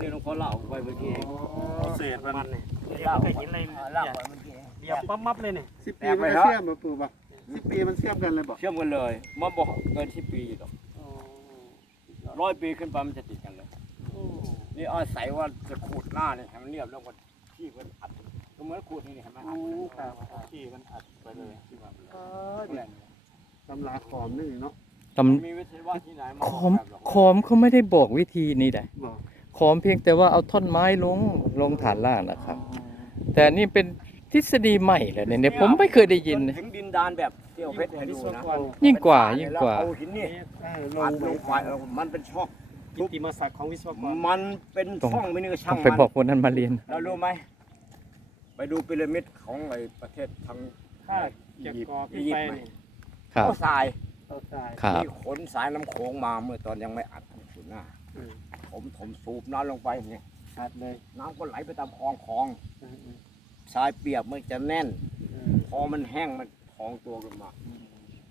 นี่หลวงพ่อเล่าไว้เมื่อกี้เองเศษมันเนี่ยเล่าเคยเห็นอะไรเล่าเนี่ยไว้เมื่อกี้เองเดียวปั๊บมับเลยเนี่ยสิบปีมันก็เชื่อมมาปู่ป่ะสิบปีมันเชื่อมกันเลยป่ะเชื่อมกันเลยมันบอกเกินที่ปีหรอกร้อยปีขึ้นไปมันจะติดกันเลยนี่อาศัยว่าจะขูดหน้าเนี่ยให้มันเรียบแล้วก็ที่มันอัดก็เหมือนขูดนี่เห็นไหมอัดครับที่มันอัดไปเลยที่มันเลยตำราขอมนี่เนาะตมีวิทยาว่าที่ไหนมาำขบออกมแบบหรอกขอมเขาไม่ได้บอกวิธีนี้ได้บอก ขอมเพียงแต่ว่าเอาท่อนไม้ลงลงฐานล่างนะครับ แต่นี่เป็นทฤษฎีใหม่เลยเนี่ยเนี่ยผมไม่เคยได้ยินจนะถึงดินดานแบบเที่ยวเพชรให้ดูนะยิ่งกว่ายิ่งกว่าเอาหินนี่เออลอังดลงไปเออมันเป็นช่องกิตติมศักดิ์ของวิศวกรมันเป็นช่องไม่นี่ก็ต้ช่าองงไปมันบอกคนนั้นมาเรียนเรารู้ไหมไปดูพีระมิดของไอ้ประเทศทางถ้าเก็บกอขึ้นไปเนี่ยครับเขาทรายเอาทรายครับที่ขนสายน้ำโขงมาเมื่อตอนยังไม่อัดขุนหน้า อืมผมถมสูบน้ำลงไปเนี่ยชัดเลยน้ำก็ไหลไปตามคลองคลองอืมอืมทรายเปียกมันจะแน่น อืมพอมันแห้งมันพองตัวขึ้นมา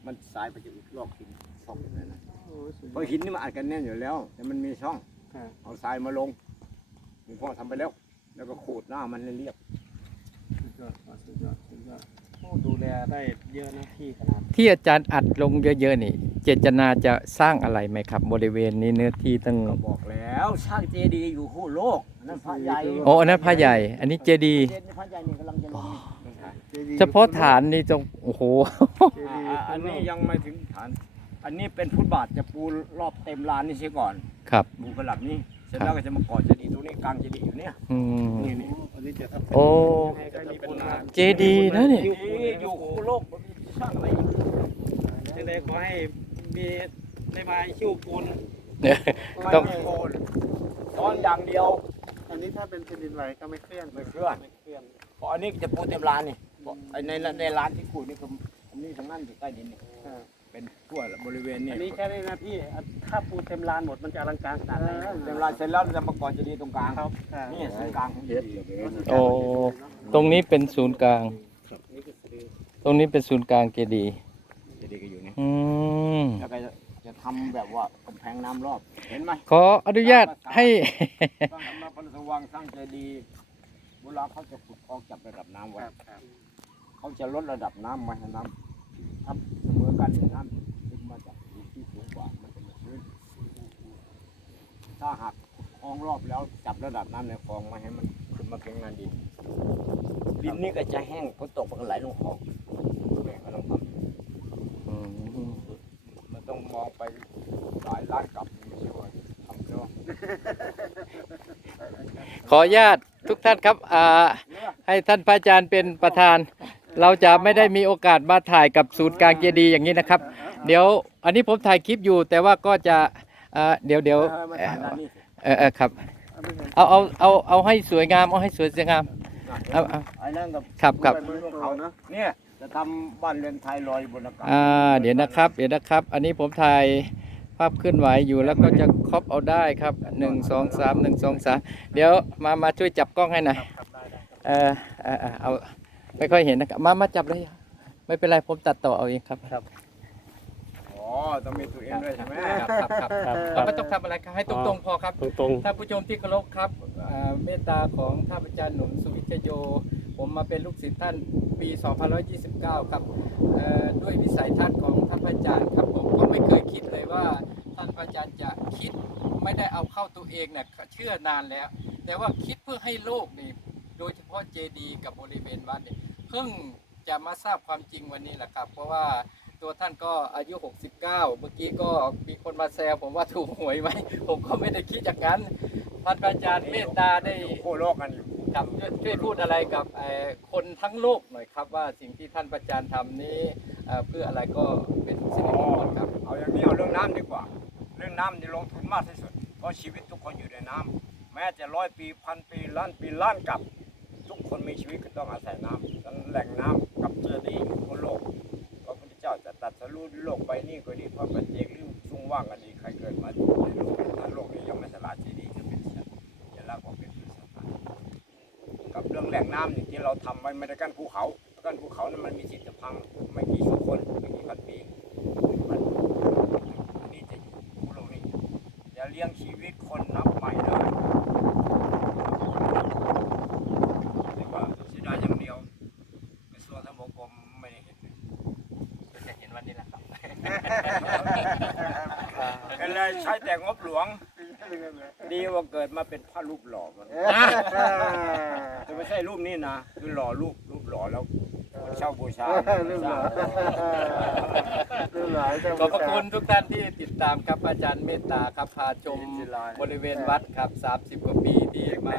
มันสายไปจะอุดลอกหินช่องเลยนะโอ้ยสุดยเพอราะดหินนี่มันอัดกันแน่นอยู่แล้ว แต่มันมีช่องครับเอาทรายมาลงหลวงพ่อทำไปแล้ว แล้วก็ขูดหน้ามันให้เรียบ สุดยอดสุดยอดสุดยอดโอ้ ดูแลได้เยอะนะที่ขนาดที่อาจารย์อัดลงเยอะๆนี่ เจตนาจะสร้างอะไรไหมครับ บริเวณนี้เนื้อที่ตั้งก็บอกแล้วช่างเจดีย์อยู่คู่โลกนั่นพระใหญ่โอ้อันนั้นพระใหญ่ อันนี้เจดีย์เจดีย์พระใหญ่นี่กำลังจะลงนี่จดีย์เฉพาะฐานนี่ตรงโอ้โหเจอ่าดีย์อ่าอันนี้ยังไม่ถึงฐาน อันนี้เป็นฟุตบาทจะปูรอบเต็มลานนี่เสียก่อนครับปูกระหลับนี่ เสร็จครับแล้วก็จะมาก่อเจดีย์ตรงนี้กลางเจดีย์อยู่เนี่ยอืม นี่นี่อันนี้จะทำโอ้ให้ก็มีเป็นลานเจดีย์นะนี่นี่อยู่คู่โลกมันมีช่างอะไรอีกจะได้ขอให้มีได้มาหิ้วปูนต้องไม่มีโคนซ้อนอย่างเดียวอันนี้ถ้าเป็นแผ่นดินไหวก็ไม่เคลื่อนไม่เคลื่อนไม่เคลื่อนเพราะอันนี้จะปูเต็มลานนี่บอกไอ้ในในร้านที่ขูดนี่คืออันนี้ทางนั้นอยู่ใต้ดินนี่ อ่า เป็นทั่วบริเวณนี่อันนี้แค่นี้นะพี่ถ้าปูเต็มลานหมดมันจะอลังการขนาดไหนเต็มลานเสร็จแล้วเราจะมาก่อเจดีย์ตรงกลางครับอ่านี่ศูนย์กลางของเจดีย์โอ้ตรงนี้เป็นศูนย์กลางนี่คือสะดือตรงนี้เป็นศูนย์กลางเจดีย์เจดีย์ก็อยู่นี่อืมแล้วก็จะจะทำแบบว่ากำแพงน้ำรอบเห็นไหมขออนุญาตให้สร้างสำนักพระราชวังสร้างเจดีย์โบราณเขาจะขุดคลองจับระดับน้ำไว้เขาจะลดระดับน้ำมาให้น้ำ ทับเสมอกันน้ำขึ้นมาจากที่สูงกว่ามันจะมาชื้นถ้าหากคลองรอบแล้วจับระดับน้ำในคลองมาให้มันขึ้นมาเพียงหนาดินดินนี่ก็จะแห้งฝนตกมันก็ไหลลงคลองแม่ก็ต้องทำมันต้องมองไปหลายล้านกลับไม่ใช่ว่าทำเนาะขออนุญาตทุกท่านครับอ่าให้ท่านพระอาจารย์เป็นประธาน เราจะไม่ได้มีโอกาสมาถ่ายกับศูนย์กลางเจดีย์อย่างนี้นะครับ เดี๋ยวอันนี้ผมถ่ายคลิปอยู่ แต่ว่าก็จะอ่าเดี๋ยวเดี๋ยวเออมาเอ่อทำด้านนี้สิเออเออครับเอาเอาเอาเอาให้สวยงามเอาให้สวยงามเอาเอาไอ้นั่นกับครับครับมือของเขานะเนี่ยจะทำบ้านเรือนไทยลอยบนอากาศอ่าเดี๋ยวนะครับ เดี๋ยวนะครับ อันนี้ผมถ่ายภาพเคลื่อนไหวอยู่แล้วก็จะครอปเอาได้ครับหนึ่งสองสามหนึ่งสองสามเดี๋ยวมามาช่วยจับกล้องให้หน่อยเออเออเออเอา ไม่ค่อยเห็นนะครับ มามาจับเลยไม่เป็นไรผมตัดต่อเอาเองครับครับอ๋อต้องมีตัวเองด้วยใช่ไหมครับครับครับเราไม่ต้องทำอะไรครับให้ตรงๆพอครับ ตรงท่านผู้ชมที่เคารพครับอ่าเมตตาของท่านอาจารย์หนุนสุวิชโย ผมมาเป็นลูกศิษย์ท่านปี 2529 ครับเอ่อด้วยวิสัยทัศน์ของท่านอาจารย์ครับผมก็ไม่เคยคิดเลยว่าท่านอาจารย์จะคิดไม่ได้เอาเข้าตัวเองเนี่ยเชื่อนานแล้ว แต่ว่าคิดเพื่อให้โลกนี่โดยเฉพาะเจดีย์กับบริเวณวัดเนี่ย เพิ่งจะมาทราบความจริงวันนี้แหละครับ เพราะว่าตัวท่านก็อายุ 69 เมื่อกี้ก็มีคนมาแซวผมว่าถูกหวยไหม ผมก็ไม่ได้คิดอย่างนั้นท่านอาจารย์เมตตาได้โค้โลกกันอยู่ครับช่วยช่วยพูดอะไรกับเอ่อคนทั้งโลกหน่อยครับ ว่าสิ่งที่ท่านประจารย์ทำนี้เอ่อเพื่ออะไรก็เป็นสิริมงคลครับเอาอย่างนี้เอาเรื่องน้ำดีกว่า เรื่องน้ำนี่ลงทุนมากที่สุดเพราะชีวิตทุกคนอยู่ในน้ำแม้จะร้อยปีพันปีล้านปีล้านกับทุก คนมีชีวิตก็ต้องอาศัยน้ำดังนั้นแหล่งน้ำกับเจดีย์ทั่วโลกพระพุทธเจ้าจะตัดสรู้โลกใบนี้ก็ดีเพราะปัจเจกหรือทรงว่างกันดีใครเกิดมาในโลกถ้าโลกนี้ยังไม่สลายเจดีย์จะเป็นสัตว์จะลากออกเป็นสัตว์กับเรื่องแหล่งน้ำนี่ที่เราทำไว้ไม่ได้กั้นภูเขากั้นภูเขานั้นมันมีสิทธิ์จะพังไม่กี่ชั่วคนไม่กี่พันปี มันอันนี้จะอยู่คู่โลกนี้จะเลี้ยงชีวิตคนนับใหม่ได้ แต่งบหลวง ดีว่าเกิดมาเป็นพระรูปหล่อมันจะไม่ใช่รูปนี้นะคือหล่อรูปรูปหล่อแล้วคนเช่าบูชาเรื่องหลายเรื่องหลายจังขอบพระคุณทุกท่านที่ติดตามครับอาจารย์เมตตาครับพาชมบริเวณวัดครับ 30 กว่าปีที่มา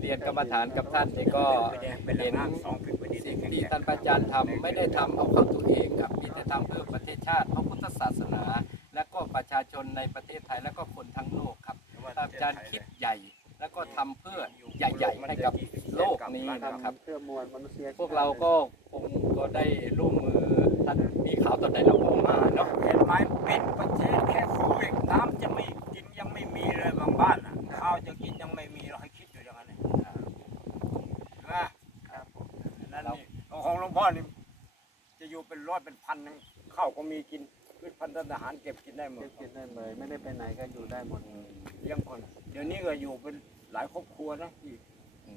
เรียนกรรมฐานกับท่านนี่ก็เป็นแหล่งน้ำสองคือประเด็นสิ่งที่ท่านพระอาจารย์ทำไม่ได้ทำเอาเข้าตัวเองครับมีแต่ทำเพื่อประเทศชาติพระพุทธ ศาสนา และก็ประชาชนในประเทศไทยและก็คนทั้งโลกครับท่านอาจารย์คิดใหญ่ แล้วก็ทำเพื่อใหญ่ๆให้กับโลกนี้นะครับเพื่อมวลมนุษยชติพวกเราก็คงก็ได้ร่วมมือท่านมีข่าวตอนไหนเราก็มาเนาะเห็นไหมเป็นประเทศแค่โควิดน้ำจะไม่กินยังไม่มีเลยบางบ้านอะข้าวจะกินยังไม่มีเราให้คิดอยู่อย่างนั้นเลยนะนั่นนี่ของหลวงพ่อนี่จะอยู่เป็นร้อยเป็นพันนึงข้าวก็มีกิน พืชพันธุ์อาหารเก็บกินได้หมดเก็บกินได้เลย ไม่ได้ไปไหนก็อยู่ได้หมดเลี้ยงคนเดี๋ยวนี้ก็อยู่เป็นหลายครอบครัวนะที่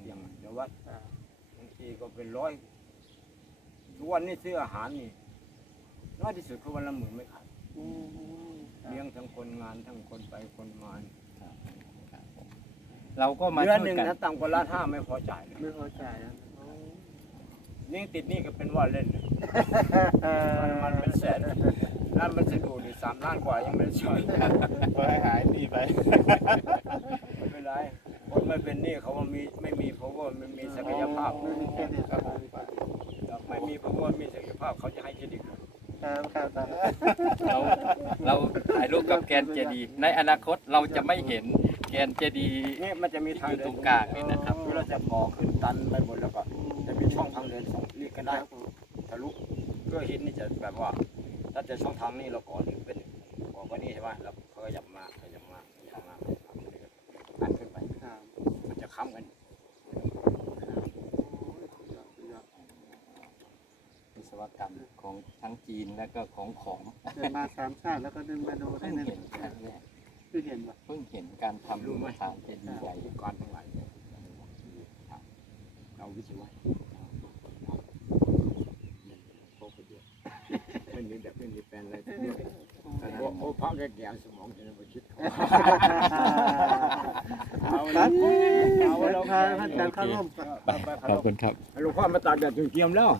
อย่างเดี๋ยววัดบางทีก็เป็นร้อยทุกวันนี้ซื้ออาหารนี่น้อยที่สุดคือวันละหมื่นไม่ขาดเลี้ยงทั้งคนงานทั้งคนไปคนมาเราก็มาเดือนช่วหยนึ่งกันถ้าต่ำกว่าล้านห้าไม่พอจ่ายเลยไม่พอใจอะนี่ติดหนี่ก็เป็นว่าเล่นเลยมันมันเป็นแสน นั่นมันจะดูนี่สามล้านกว่ายังไม่ได้จ่ายก็ให้หายหนีไปไม่เป็นไรคนไม่เป็นหนี้เขาว่ามีไม่มีเพราะว่ามันมีศักยภาพไม่มีเครดิตครับไม่มีเพราะว่ามีศักยภาพเขาจะให้เครดิตครับครับเราเราถ่ายรูปกับแกนเจดีย์ในอนาคตเราจะไม่เห็นแกนเจดีย์นี่มันจะมีที่ทางอยู่เดิตรนงกลางนี่นะครับคือเราจะก่อขึ้นตันไปหมดแล้วก็จะมีช่องทางเดินสองนี่ก็ได้ทะลุเพื่อหินนี่จะแบบว่า ถ้าจะช่องทางนี้เราก่อนี่เป็นก่อก็นี่ใช่ไหมแล้วเขาขยับมาขยับมาขยับมาอันขึ้นไปมันจะค้ำกันวิศวกรรมของทั้งจีนและก็ของของเดินมาสามชาติแล้วก็เดึงมาดูได้เพิ่งนี่ยเห็นครั้งแรกคือเห็นป่ะเพิ่งเห็นการทำรูปฐานเจดีย์ใหญ่การทั้งหลายเราวิศวะไม่มีแบบไม่มี แปลนเลยโอ้พระแก่สมองจะไม่คิดเอาละรับเอาเอาแล้แล้ววครับท่านอาจารย์เข้าร่วมขอบคุณครับหลวงพ่อมาตากแดดจนเกียมแล้ว